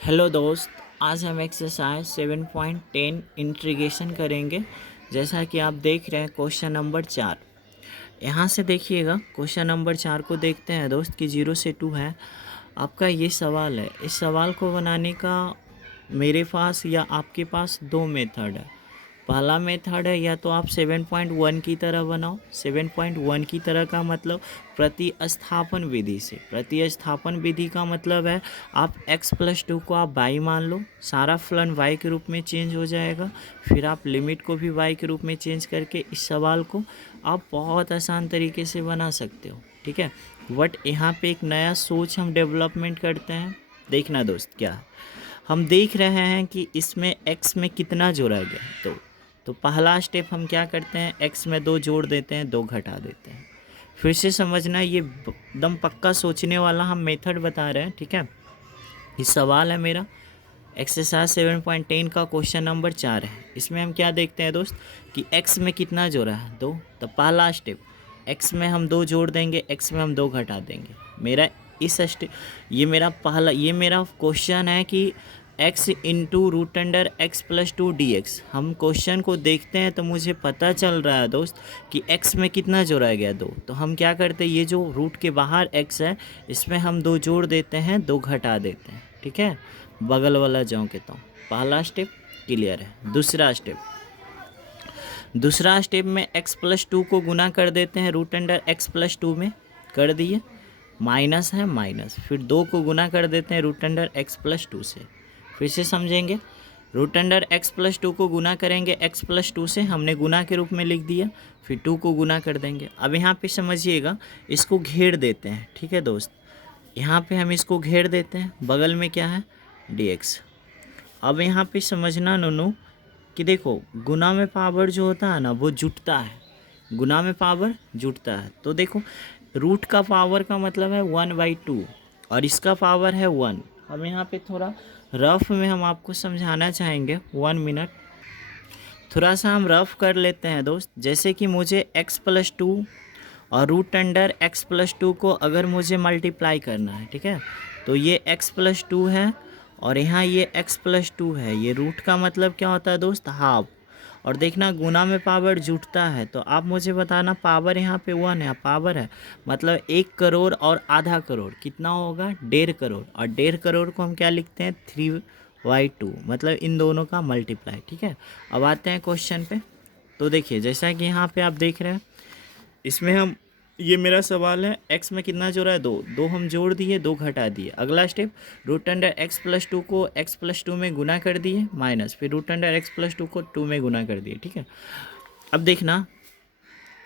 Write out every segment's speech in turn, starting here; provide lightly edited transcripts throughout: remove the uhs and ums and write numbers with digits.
Hello दोस्त, आज हम एक्सरसाइज 7.10 इंटीग्रेशन करेंगे। जैसा कि आप देख रहे हैं क्वेश्चन नंबर 4। यहाँ से देखिएगा, क्वेश्चन नंबर 4 को देखते हैं दोस्त कि 0 से 2 है। आपका ये सवाल है। इस सवाल को बनाने का मेरे पास या आपके पास दो मेथड है। पहला मेथड है, या तो आप 7.1 की तरह बनाओ। 7.1 की तरह का मतलब प्रतिस्थापन विधि से। प्रतिस्थापन विधि का मतलब है आप x+2 को आप y मान लो, सारा फलन y के रूप में चेंज हो जाएगा। फिर आप लिमिट को भी y के रूप में चेंज करके इस सवाल को आप बहुत आसान तरीके से बना सकते हो। ठीक है, बट यहाँ पे एक नया सोच हम डेवलपमेंट करते हैं। देखना दोस्त, क्या है, हम देख रहे हैं कि इसमें x में कितना जोड़ा गया। तो पहला स्टेप हम क्या करते हैं, x में 2 जोड़ देते हैं, 2 घटा देते हैं। फिर से समझना, ये एकदम पक्का सोचने वाला हम मेथड बता रहे हैं। ठीक है, ये सवाल है मेरा एक्सरसाइज 7.10 का क्वेश्चन नंबर 4 है। इसमें हम क्या देखते हैं दोस्त कि x में कितना जोड़ा है, 2। तो पहला स्टेप, x में हम 2 जोड़ देंगे, x में हम 2 घटा देंगे। मेरा इस स्टेप, ये मेरा क्वेश्चन है कि x into root under x+2 dx। हम क्वेश्चन को देखते हैं तो मुझे पता चल रहा है दोस्त कि x में कितना जोड़ा गया, 2। तो हम क्या करते हैं, ये जो रूट के बाहर x है इसमें हम 2 जोड़ देते हैं, 2 घटा देते हैं। ठीक है, बगल वाला जाऊँ के तो पहला स्टेप क्लियर है। दूसरा स्टेप में x+2 को गुना कर देते हैं, रूट अंडर x+2 में कर दिए, माइनस है माइनस। फिर 2 को गुना कर देते हैं रूट अंडर x+2 से। फिर से समझेंगे, रूट अंडर x+2 को गुना करेंगे x+2 से, हमने गुना के रूप में लिख दिया। फिर 2 को गुना कर देंगे। अब यहाँ पे समझिएगा, इसको घेर देते हैं। ठीक है दोस्त, यहाँ पे हम इसको घेर देते हैं, बगल में क्या है, dx। अब यहाँ पे समझना नोनू कि देखो, गुना में पावर जो होता है ना वो जुटता है, गुना में पावर जुटता है। तो देखो, रूट का पावर का मतलब है 1/2 और इसका पावर है 1। हम यहाँ पे थोड़ा रफ में हम आपको समझाना चाहेंगे, 1 मिनट। थोड़ा सा हम रफ कर लेते हैं दोस्त। जैसे कि मुझे x+2 और रूट अंडर x+2 को अगर मुझे मल्टीप्लाई करना है, ठीक है, तो ये x+2 है और यहाँ ये x+2 है। ये रूट का मतलब क्या होता है दोस्त, हाफ। और देखना, गुना में पावर जुटता है, तो आप मुझे बताना, पावर यहाँ पे 1 है, पावर है मतलब 1 करोड़ और आधा करोड़ कितना होगा, 1.5 करोड़। और 1.5 करोड़ को हम क्या लिखते हैं, 3/2, मतलब इन दोनों का मल्टीप्लाई। ठीक है, अब आते हैं क्वेश्चन पे। तो देखिए, जैसा कि यहाँ पे आप देख रहे हैं, इसमें हम, ये मेरा सवाल है, x में कितना जोड़ा है, 2 हम जोड़ दिए, 2 घटा दिए। अगला स्टेप, रूट अंडर x+2 को x+2 में गुना कर दिए, माइनस। फिर रूट अंडर x+2 को 2 में गुना कर दिए। ठीक है, अब देखना,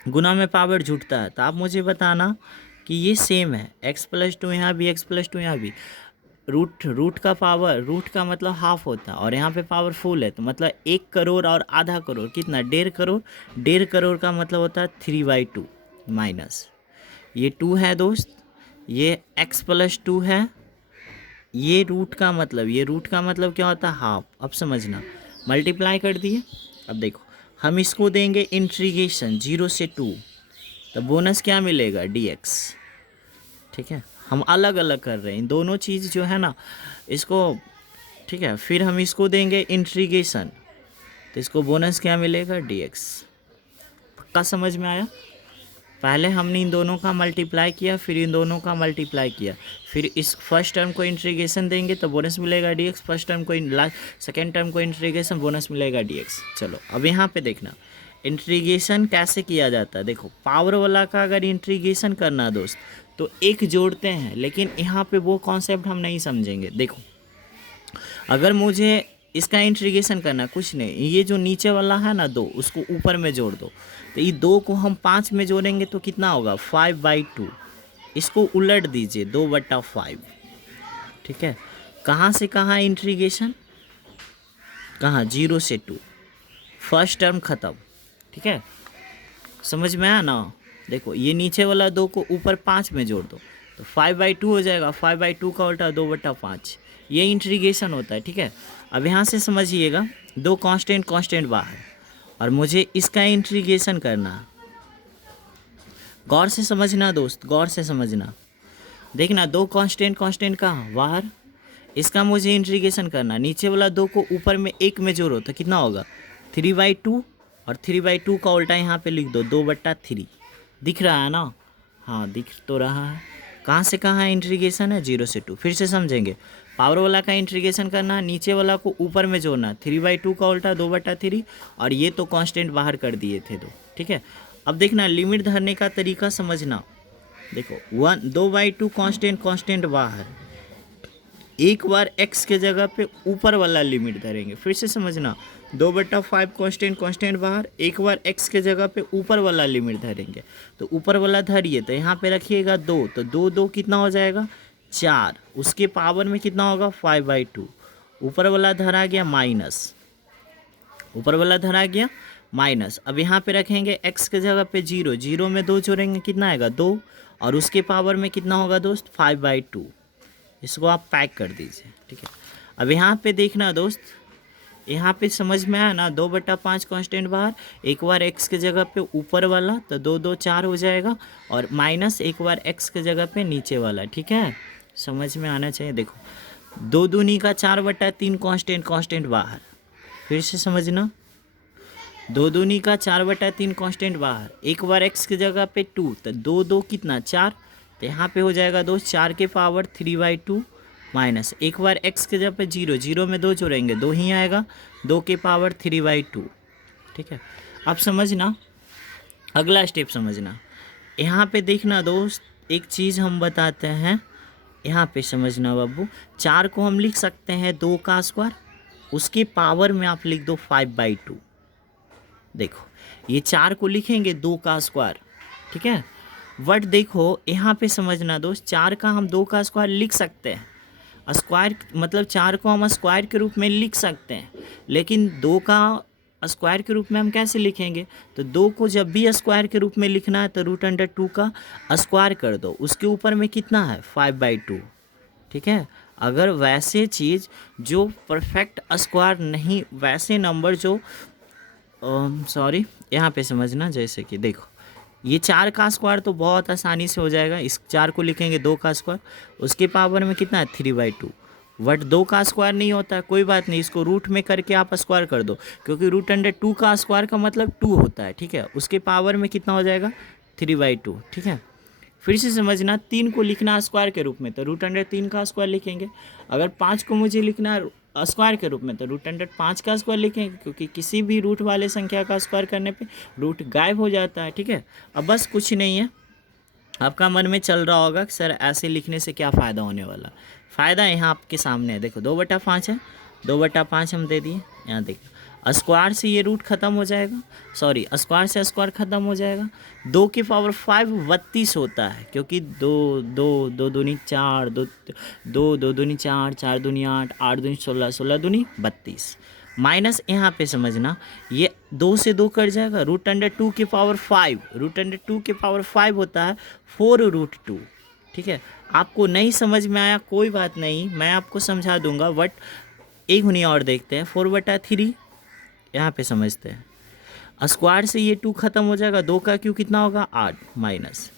गुना में पावर जुटता है, तो आप मुझे बताना कि ये सेम है, x+2 यहाँ भी, x+2 यहाँ भी। रूट का पावर, रूट का मतलब हाफ होता है और यहाँ पे पावर फुल है, तो मतलब 1 करोड़ और आधा करोड़ कितना, 1.5 करोड़। 1.5 करोड़ का मतलब होता है 3/2 माइनस, ये 2 है दोस्त, ये x+2 है। ये रूट का मतलब, ये रूट का मतलब क्या होता है, हाफ। अब समझना, मल्टीप्लाई कर दिए। अब देखो, हम इसको देंगे इंटीग्रेशन 0 से 2, तो बोनस क्या मिलेगा, dx। ठीक है, हम अलग अलग कर रहे हैं इन दोनों चीज़ जो है ना, इसको। ठीक है, फिर हम इसको देंगे इंटीग्रेशन, तो इसको बोनस क्या मिलेगा, dx। पक्का समझ में आया। पहले हमने इन दोनों का मल्टीप्लाई किया, फिर इन दोनों का मल्टीप्लाई किया, फिर इस फर्स्ट टर्म को इंटीग्रेशन देंगे तो बोनस मिलेगा dx। फर्स्ट टर्म को सेकेंड टर्म को इंटीग्रेशन, बोनस मिलेगा dx। चलो, अब यहाँ पे देखना इंटीग्रेशन कैसे किया जाता है। देखो, पावर वाला का अगर इंटीग्रेशन करना दोस्त तो एक जोड़ते हैं, लेकिन यहाँ पे वो कॉन्सेप्ट हम नहीं समझेंगे। देखो, अगर मुझे इसका इंटीग्रेशन करना, कुछ नहीं, ये जो नीचे वाला है ना 2, उसको ऊपर में जोड़ दो, तो ये 2 को हम 5 में जोड़ेंगे तो कितना होगा, 5/2। इसको उलट दीजिए, 2/5। ठीक है, कहाँ से कहाँ इंटीग्रेशन, कहाँ, 0 से 2, फर्स्ट टर्म ख़त्म। ठीक है, समझ में आया ना। देखो, ये नीचे वाला 2 को ऊपर 5 में जोड़ दो तो 5/2 हो जाएगा। 5/2 का उल्टा 2/5, ये इंटीग्रेशन होता है। ठीक है, अब यहाँ से समझिएगा, 2 कांस्टेंट बाहर और मुझे इसका इंटीग्रेशन करना। गौर से समझना दोस्त, गौर से समझना। देखना, 2 कांस्टेंट कहाँ बाहर, इसका मुझे इंटीग्रेशन करना, नीचे वाला 2 को ऊपर में 1 में जोड़ो तो कितना होगा 3/2, और 3/2 का उल्टा यहाँ पे लिख दो 2/3। दिख रहा है ना? हाँ दिख तो रहा है। कहाँ से कहाँ है इंटीग्रेशन है? 0 से 2। फिर से समझेंगे, पावर वाला का इंटीग्रेशन करना, नीचे वाला को ऊपर में जोड़ना, 3/2 का उल्टा 2/3, और ये तो कांस्टेंट बाहर कर दिए थे 2। ठीक है, अब देखना लिमिट धरने का तरीका समझना। देखो 2/2 कांस्टेंट बाहर, एक बार x के जगह पे ऊपर वाला लिमिट धरेंगे। फिर से समझना, 2/5 कांस्टेंट बाहर, एक बार x के जगह पे ऊपर वाला लिमिट धरेंगे। तो ऊपर वाला धरिए तो यहाँ पे रखिएगा 2, तो 2 कितना हो जाएगा 4, उसके पावर में कितना होगा 5/2। ऊपर वाला धरा गया माइनस, ऊपर वाला धरा गया माइनस। अब यहाँ पे रखेंगे x के जगह पे 0, 0 में 2 जोड़ेंगे कितना आएगा 2, और उसके पावर में कितना होगा दोस्त 5/2। इसको आप पैक कर दीजिए। ठीक है, अब यहाँ पे देखना दोस्त, यहाँ पे समझ में आया ना, 2/5 कांस्टेंट बाहर, एक बार x के जगह पे ऊपर वाला तो 2 2 4 हो जाएगा, और माइनस एक बार x के जगह पे नीचे वाला। ठीक है, समझ में आना चाहिए। देखो 2 दूनी का 4/3 कांस्टेंट बाहर। फिर से समझना, 2 दूनी का 4/3 कांस्टेंट बाहर, एक बार x की जगह पे 2, तो 2 2 कितना 4, तो यहाँ पे हो जाएगा दोस्त 4 के पावर 3/2 माइनस, एक बार x की जगह पे 0, 0 में 2 जोड़ेंगे 2 ही आएगा, 2 के पावर 3/2। ठीक है, अब समझना, अगला स्टेप समझना। यहाँ पे देखना दोस्त, एक चीज़ हम बताते हैं, यहाँ पे समझना बाबू, 4 को हम लिख सकते हैं 2 का स्क्वायर, उसके पावर में आप लिख दो 5/2। देखो ये 4 को लिखेंगे 2 का स्क्वायर। ठीक है, बट देखो यहाँ पे समझना दोस्त, 4 का हम 2 का स्क्वायर लिख सकते हैं, स्क्वायर मतलब 4 को हम स्क्वायर के रूप में लिख सकते हैं, लेकिन 2 का स्क्वायर के रूप में हम कैसे लिखेंगे? तो 2 को जब भी स्क्वायर के रूप में लिखना है तो √2 का स्क्वायर कर दो, उसके ऊपर में कितना है 5/2। ठीक है, अगर वैसे चीज़ जो परफेक्ट स्क्वायर नहीं, वैसे नंबर जो सॉरी यहाँ पे समझना, जैसे कि देखो ये 4 का स्क्वायर तो बहुत आसानी से हो जाएगा, इस 4 को लिखेंगे 2 का स्क्वायर, उसके पावर में कितना है 3/2। बट 2 का स्क्वायर नहीं होता है, कोई बात नहीं, इसको रूट में करके आप स्क्वायर कर दो, क्योंकि √2 का स्क्वायर का मतलब 2 होता है। ठीक है, उसके पावर में कितना हो जाएगा 3/2। ठीक है, फिर से समझना, 3 को लिखना स्क्वायर के रूप में तो √3 का स्क्वायर लिखेंगे, अगर 5 को मुझे लिखना स्क्वायर के रूप में तो √5 का स्क्वायर लिखेंगे, क्योंकि किसी भी रूट वाले संख्या का स्क्वायर करने पे रूट गायब हो जाता है। ठीक है, अब बस कुछ नहीं है, आपका मन में चल रहा होगा कि सर ऐसे लिखने से क्या फ़ायदा होने वाला। फ़ायदा यहाँ आपके सामने है, देखो 2/5 है, 2/5 हम दे दिए, यहाँ देखो स्क्वायर से ये रूट ख़त्म हो जाएगा, सॉरी स्क्वायर से स्क्वायर ख़त्म हो जाएगा, 2 की पावर 5 32 होता है, क्योंकि 2 2 2 दूनी 4, 2 2 2 दूनी 4, 4 दूनी 8, 8 दूनी 16, 16 दूनी 32, माइनस यहाँ पे समझना, ये 2 से 2 कट जाएगा, √2 की पावर 5, √2 की पावर 5 होता है 4√2। ठीक है, आपको नहीं समझ में आया कोई बात नहीं, मैं आपको समझा दूंगा, बट एक हुनी और देखते हैं, 4/3 यहाँ पे समझते हैं, स्क्वायर से ये 2 ख़त्म हो जाएगा, 2 का क्यू कितना होगा 8, माइनस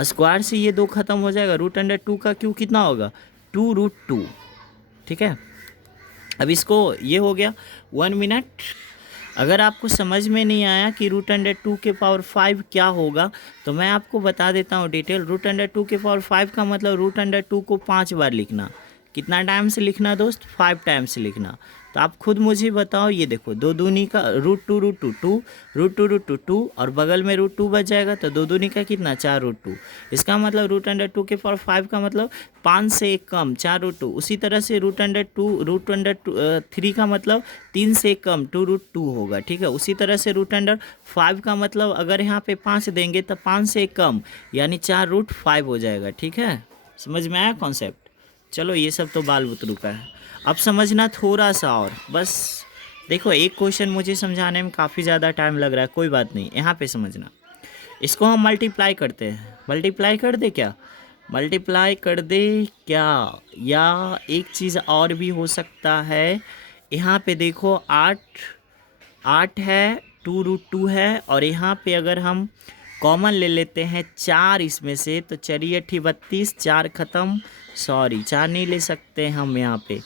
स्क्वायर से ये 2 ख़त्म हो जाएगा, √2 का क्यू कितना होगा 2√2। ठीक है, अब इसको ये हो गया 1 मिनट। अगर आपको समझ में नहीं आया कि √2 के पावर 5 क्या होगा, तो मैं आपको बता देता हूँ डिटेल। √2 के पावर 5 का मतलब √2 को 5 बार लिखना, कितना टाइम से लिखना दोस्त 5 टाइम से लिखना। तो आप खुद मुझे बताओ, ये देखो 2 दूनी का √2 और बगल में √2 बच जाएगा, तो 2 दूनी का कितना 4√2। इसका मतलब √2 के पावर 5 का मतलब 5 से 1 कम 4√2। उसी तरह से √3 का मतलब 3 से 1 कम 2√2 होगा। ठीक है, उसी तरह से √5 का मतलब अगर यहाँ पे 5 देंगे तो 5 से 1 कम यानी 4√5 हो जाएगा। ठीक है, समझ में आया कॉन्सेप्ट? चलो ये सब तो बाल बुतरू का है, अब समझना थोड़ा सा और बस। देखो एक क्वेश्चन मुझे समझाने में काफ़ी ज़्यादा टाइम लग रहा है, कोई बात नहीं, यहाँ पे समझना। इसको हम मल्टीप्लाई करते हैं, मल्टीप्लाई कर दे क्या, मल्टीप्लाई कर दे क्या, या एक चीज़ और भी हो सकता है। यहाँ पे देखो 8 है, 2√2 है, और यहाँ पे अगर हम कॉमन ले लेते हैं 4 इसमें से, तो चलिए 32, 4 ख़त्म, सॉरी 4 नहीं ले सकते हम यहाँ पे,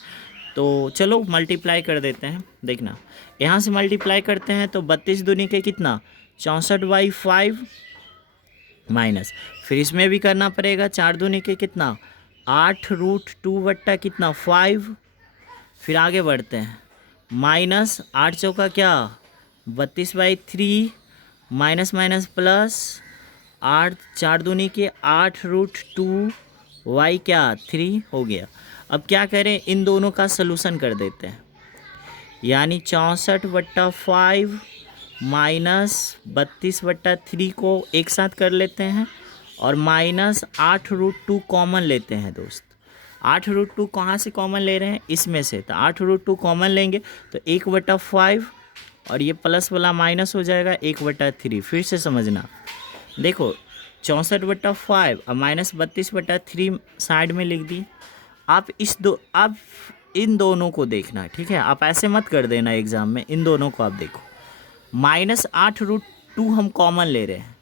तो चलो मल्टीप्लाई कर देते हैं। देखना यहाँ से मल्टीप्लाई करते हैं तो 32 दूनी के कितना 64/5 माइनस, फिर इसमें भी करना पड़ेगा 4 दूनी के कितना 8√2 बट्टा कितना 5, फिर आगे बढ़ते हैं माइनस 8 चौका क्या 32/3 माइनस माइनस प्लस 8 4 दूनी के 8√2 y क्या 3 हो गया। अब क्या करें, इन दोनों का सलूशन कर देते हैं, यानी 64/5 माइनस 32/3 को एक साथ कर लेते हैं और माइनस 8√2 कॉमन लेते हैं दोस्त। 8√2 कहाँ से कॉमन ले रहे हैं, इसमें से, तो 8√2 कॉमन लेंगे तो 1/5 और ये प्लस वाला माइनस हो जाएगा 1/3। फिर से समझना, देखो 64/5 और माइनस 32/3 साइड में लिख दी। आप इन दोनों को देखना, ठीक है, आप ऐसे मत कर देना एग्जाम में, इन दोनों को आप देखो। माइनस 8√2 हम कॉमन ले रहे हैं,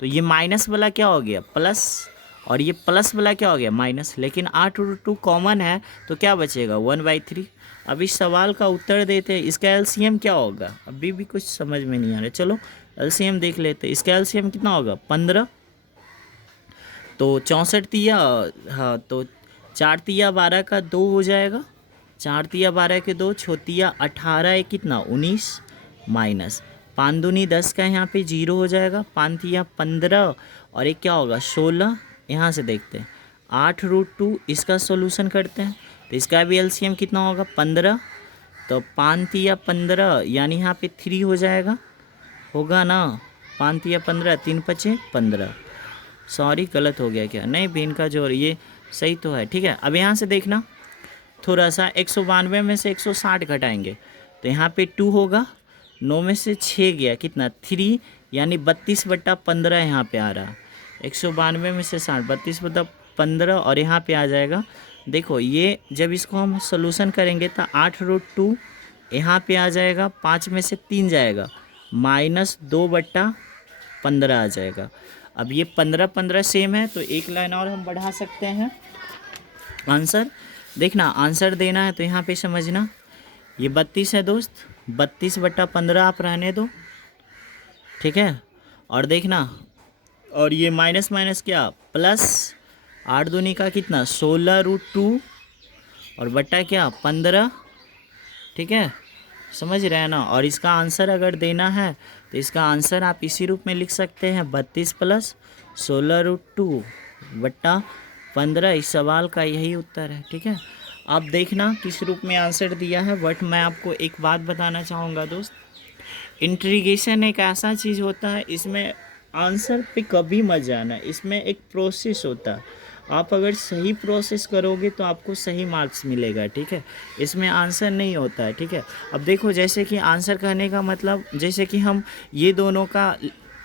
तो ये माइनस वाला क्या हो गया प्लस, और ये प्लस वाला क्या हो गया माइनस, लेकिन 8√2 कॉमन है तो क्या बचेगा 1/3। अब इस सवाल का उत्तर देते हैं, इसका एलसीएम क्या होगा, अभी भी कुछ समझ में नहीं आ रहा, चलो एलसीएम देख लेते हैं। इसका एलसीएम कितना होगा 15, तो 64 तिया, हाँ तो 4 तिया 12 का 2 हो जाएगा, 4 तिया 12 के 2, छोतिया 18 है कितना 19 माइनस 5 दूनी 10 का यहाँ पे 0 हो जाएगा, 5 तिया 15 और एक क्या होगा 16। यहाँ से देखते हैं 8√2, इसका सॉल्यूशन करते हैं तो इसका भी एलसीएम कितना होगा 15, तो 5 तिया 15 यानी यहाँ पे 3 हो जाएगा, होगा ना 5 तिया 15, 3 पचे 15, सॉरी गलत हो गया क्या, नहीं बीन का जोड़ ये सही तो है, ठीक है। अब यहाँ से देखना थोड़ा सा 192 में से 160 घटाएंगे तो यहाँ पे 2 होगा, 9 में से 6 गया कितना 3, यानी 32/15 यहाँ पे आ रहा, 192 में से 60 32/15 और यहाँ पे आ जाएगा। देखो ये जब इसको हम सोल्यूशन करेंगे तो 8√2 यहाँ पे आ जाएगा, 5 में से 3 जाएगा, माइनस 2/15 आ जाएगा। अब ये 15 सेम है तो एक लाइन और हम बढ़ा सकते हैं आंसर। देखना आंसर देना है तो यहाँ पे समझना, ये 32 है दोस्त, 32/15 आप रहने दो, ठीक है। और देखना, और ये माइनस माइनस क्या प्लस 8 दूनी का कितना 16√2 और बट्टा क्या 15, ठीक है, समझ रहे हैं ना। और इसका आंसर अगर देना है तो इसका आंसर आप इसी रूप में लिख सकते हैं 32 + 16√2 बट्टा 15। इस सवाल का यही उत्तर है, ठीक है। आप देखना किस रूप में आंसर दिया है। बट मैं आपको एक बात बताना चाहूँगा दोस्त, इंट्रीगेशन एक ऐसा चीज़ होता है, इसमें आंसर पे कभी मत जाना, इसमें एक प्रोसेस होता है, आप अगर सही प्रोसेस करोगे तो आपको सही मार्क्स मिलेगा, ठीक है। इसमें आंसर नहीं होता है, ठीक है। अब देखो जैसे कि आंसर कहने का मतलब, जैसे कि हम ये दोनों का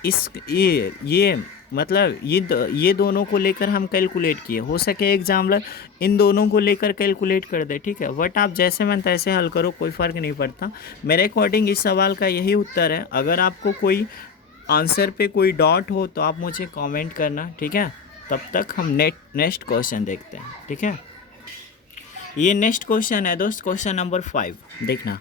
ये मतलब ये दोनों को लेकर हम कैलकुलेट किए, हो सके एग्जाम्पलर इन दोनों को लेकर कैलकुलेट कर दे, ठीक है। बट आप जैसे मन तैसे हल करो, कोई फ़र्क नहीं पड़ता। मेरे अकॉर्डिंग इस सवाल का यही उत्तर है। अगर आपको कोई आंसर पे कोई डाउट हो तो आप मुझे कमेंट करना, ठीक है। तब तक हम नेक्स्ट क्वेश्चन देखते हैं, ठीक है। ये नेक्स्ट क्वेश्चन है दोस्त, क्वेश्चन नंबर 5। देखना,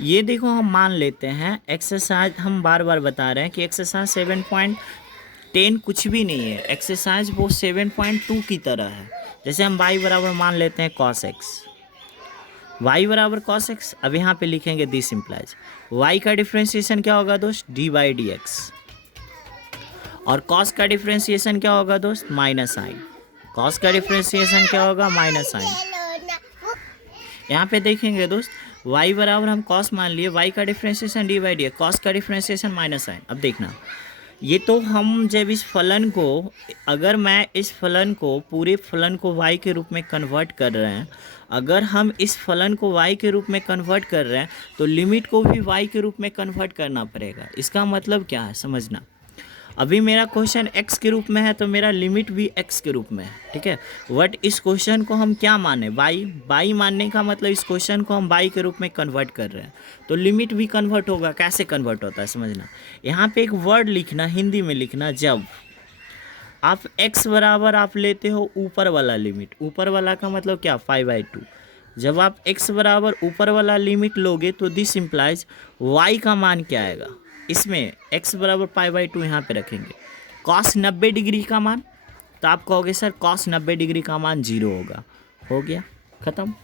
ये देखो हम मान लेते हैं एक्सरसाइज, हम बार बार बता रहे हैं कि एक्सरसाइज 7.10 कुछ भी नहीं है, एक्सरसाइज वो 7.2 की तरह है। जैसे हम y बराबर मान लेते हैं cos x, y बराबर cos x। अब यहाँ पे लिखेंगे दिस इम्प्लाइज y का डिफ्रेंशिएशन क्या होगा दोस्त d/dx, और cos का डिफ्रेंशिएशन क्या होगा दोस्त माइनस साइन। cos का डिफ्रेंशिएशन क्या होगा माइनस साइन। यहाँ पे देखेंगे दोस्त y बराबर हम cos मान लिए, y का डिफ्रेंशिएशन d/dx, cos का डिफ्रेंशिएशन माइनस साइन। अब देखना, ये तो हम जब इस फलन को, अगर मैं इस फलन को पूरे फलन को y के रूप में कन्वर्ट कर रहे हैं, अगर हम इस फलन को y के रूप में कन्वर्ट कर रहे हैं तो लिमिट को भी y के रूप में कन्वर्ट करना पड़ेगा। इसका मतलब क्या है समझना। अभी मेरा क्वेश्चन x के रूप में है तो मेरा लिमिट भी x के रूप में है, ठीक है। बट इस क्वेश्चन को हम क्या माने, बाई मानने का मतलब इस क्वेश्चन को हम बाई के रूप में कन्वर्ट कर रहे हैं, तो लिमिट भी कन्वर्ट होगा। कैसे कन्वर्ट होता है समझना, यहाँ पे एक वर्ड लिखना, हिंदी में लिखना, जब आप x बराबर आप लेते हो ऊपर वाला लिमिट, ऊपर वाला का मतलब क्या, 5/2। जब आप x बराबर ऊपर वाला लिमिट लोगे तो दिस इम्प्लाइज y का मान क्या आएगा, इसमें x बराबर 5/2 यहाँ पे रखेंगे, cos 90 डिग्री का मान, तो आप कहोगे सर cos 90 डिग्री का मान 0 होगा। हो गया, ख़त्म।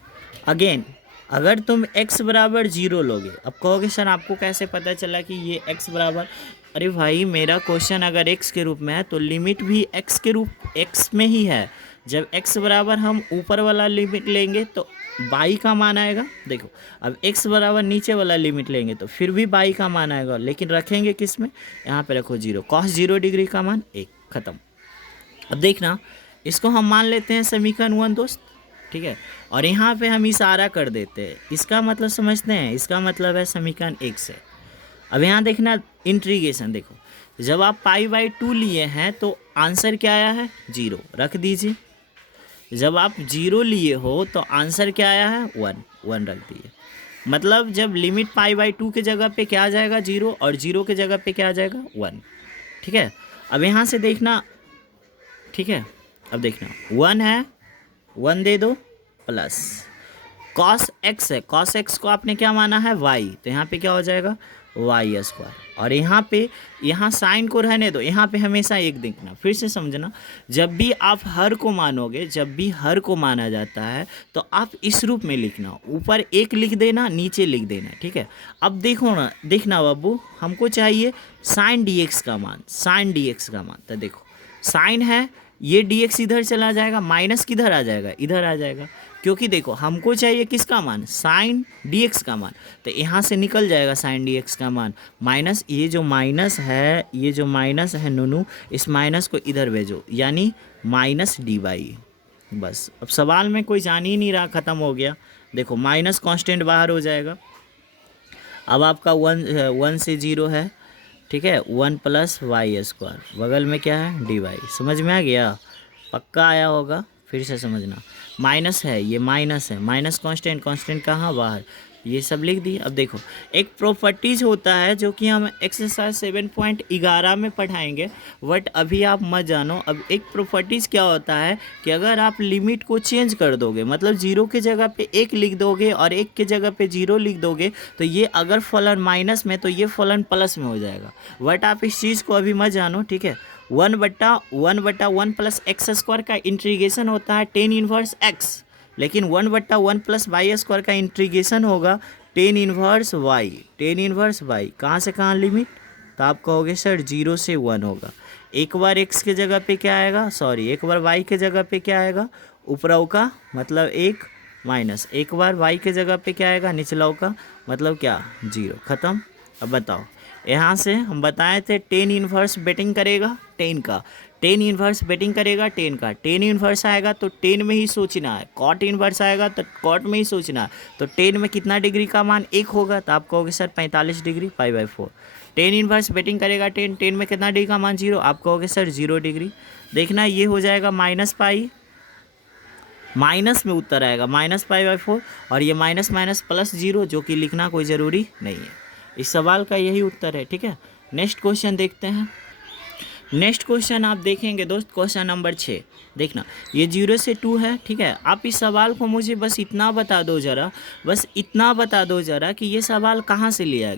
अगेन अगर तुम x बराबर 0 लोगे, अब कहोगे सर आपको कैसे पता चला कि ये x बराबर, अरे भाई मेरा क्वेश्चन अगर x के रूप में है तो लिमिट भी x में ही है। जब x बराबर हम ऊपर वाला लिमिट लेंगे तो बाई का मान आएगा। देखो अब x बराबर नीचे वाला लिमिट लेंगे तो फिर भी बाई का मान आएगा, लेकिन रखेंगे किस में, यहाँ पे रखो 0, cos 0 डिग्री का मान 1, ख़त्म। अब देखना, इसको हम मान लेते हैं समीकरण 1 दोस्त, ठीक है, और यहाँ पे हम इशारा कर देते हैं, इसका मतलब समझते हैं, इसका मतलब है समीकरण 1 से। अब यहाँ देखना इंटीग्रेशन, देखो जब आप π/2 लिए हैं तो आंसर क्या आया है, 0, रख दीजिए। जब आप 0 लिए हो तो आंसर क्या आया है, 1 रख दिए। मतलब जब लिमिट π/2 के जगह पे क्या आ जाएगा, 0, और 0 के जगह पे क्या आ जाएगा, 1, ठीक है। अब यहाँ से देखना, ठीक है, अब देखना 1 है, 1 दे दो, प्लस cos x है, cos x को आपने क्या माना है, y, तो यहाँ पे क्या हो जाएगा, y²। और यहाँ साइन को रहने दो, यहाँ पे हमेशा 1 देखना। फिर से समझना, जब भी आप हर को मानोगे, जब भी हर को माना जाता है तो आप इस रूप में लिखना, ऊपर 1 लिख देना, नीचे लिख देना, ठीक है। अब देखो ना, देखना बाबू, हमको चाहिए साइन dx का मान, साइन dx का मान, तो देखो साइन है, ये dx इधर चला जाएगा, माइनस किधर आ जाएगा, इधर आ जाएगा, क्योंकि देखो हमको चाहिए किसका मान, साइन dx का मान, तो यहाँ से निकल जाएगा साइन dx का मान, माइनस ये जो माइनस है, ये जो माइनस है नूनू, इस माइनस को इधर भेजो, यानी माइनस dy। बस अब सवाल में कोई जान ही नहीं रहा, ख़त्म हो गया। देखो माइनस कांस्टेंट बाहर हो जाएगा। अब आपका 1 से 0 है, ठीक है, 1 + y², बगल में क्या है, dy। समझ में आ गया, पक्का आया होगा, फिर से समझना। माइनस है, ये माइनस है, माइनस कांस्टेंट कहाँ, बाहर, ये सब लिख दिए। अब देखो एक प्रॉपर्टीज होता है जो कि हम एक्सरसाइज 7.11 में पढ़ाएंगे, बट अभी आप मत जानो। अब एक प्रॉपर्टीज़ क्या होता है कि अगर आप लिमिट को चेंज कर दोगे, मतलब 0 के जगह पे 1 लिख दोगे और 1 के जगह पे 0 लिख दोगे, तो ये अगर फलन माइनस में तो ये फलन प्लस में हो जाएगा। बट आप इस चीज़ को अभी मत जानो, ठीक है। 1/1 + x² का इंटीग्रेशन होता है tan इनवर्स x, लेकिन 1/1 + y² का इंटीग्रेशन होगा tan inverse y, tan inverse y। कहाँ से कहाँ लिमिट, तो आप कहोगे सर 0 से 1 होगा। एक बार x के जगह पे क्या आएगा, सॉरी एक बार y के जगह पे क्या आएगा, ऊपराव का मतलब 1, माइनस एक बार y के जगह पे क्या आएगा, निचलाव का मतलब क्या, 0, ख़त्म। अब बताओ, यहाँ से हम बताए थे tan इनवर्स बेटिंग करेगा tan का, tan इनवर्स बेटिंग करेगा tan का, tan इनवर्स आएगा तो tan में ही सोचना है, cot इनवर्स आएगा तो cot में ही सोचना है। तो tan में कितना डिग्री का मान 1 होगा, तो आप कहोगे सर 45 डिग्री, π/4। tan इनवर्स बेटिंग करेगा tan में कितना डिग्री का मान 0, आप कहोगे सर 0 डिग्री। देखना ये हो जाएगा -π, माइनस में उत्तर आएगा -π/4, और ये माइनस +0, जो कि लिखना कोई ज़रूरी नहीं है। इस सवाल का यही उत्तर है, ठीक है। नेक्स्ट क्वेश्चन देखते हैं। नेक्स्ट क्वेश्चन आप देखेंगे दोस्त, क्वेश्चन नंबर 6। देखना ये 0 से 2 है, ठीक है। आप इस सवाल को मुझे बस इतना बता दो ज़रा, बस इतना बता दो ज़रा कि ये सवाल कहाँ से लिया गया।